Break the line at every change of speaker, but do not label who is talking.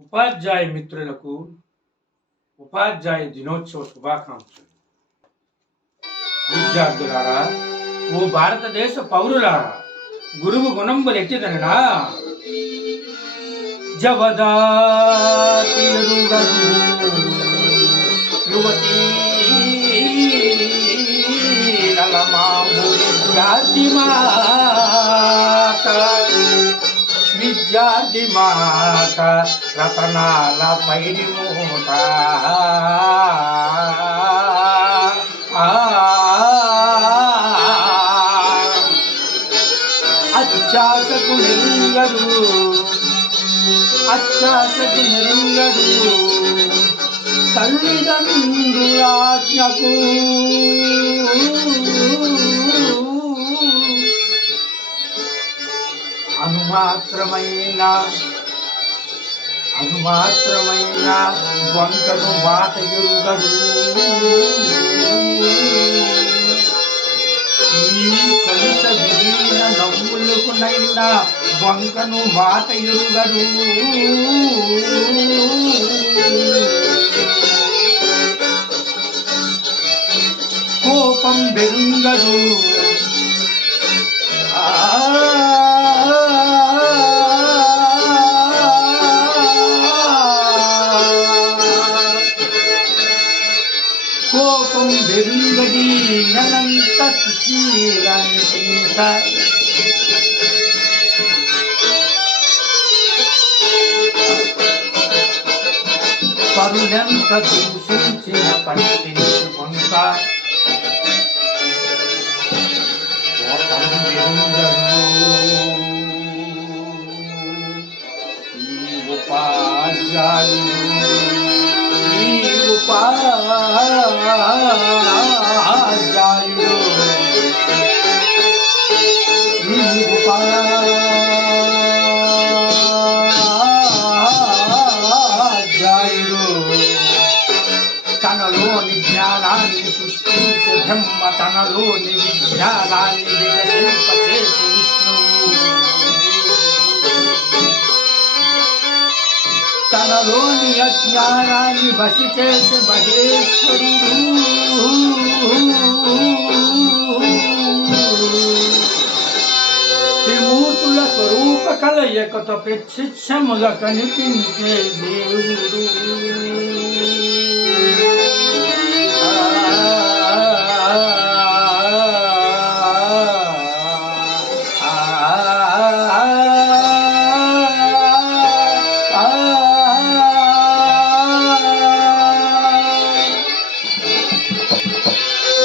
ఉపాధ్యాయ మిత్రులకు ఉపాధ్యాయ దినోత్సవ శుభాకాంక్షలు. విద్యార్థులారా ఓ భారతదేశ పౌరులారా గురువు గుణంబులు ఎట్టిదనడా విద్యార్థి మాత రతనాల పైడి మూట. అత్యాసకు అత్యాశకు నిరుంగడు అత్యాశకు నిరుంగడు తల్లిదండ్రులాజ్ఞకు అనుమాత్రమైన అనుమాత్రమైన వంకను మాట ఎరుగడు ఈ కలుస విలీన నవ్వులకునైనా వంకను మాట ఎరుగడు కోపం బెరుంగదు కోపం బెరుంగడి ననంత సుశీలంత పరులంత దూషించిన పంటిని కొంత కోపం బెరుంగడు ఈ ఉపాధ్యాయుడు సృష్టించు బ్రహ్మ తనలోని విజ్ఞానాన్ని వికసింపచేసు విష్ణువు తనలోని అజ్ఞానాన్ని బసి చేసే మహేశ్వరుడు త్రిమూర్తుల స్వరూప కలయకత ప్రత్యక్షముల కనిపించే దేవుడు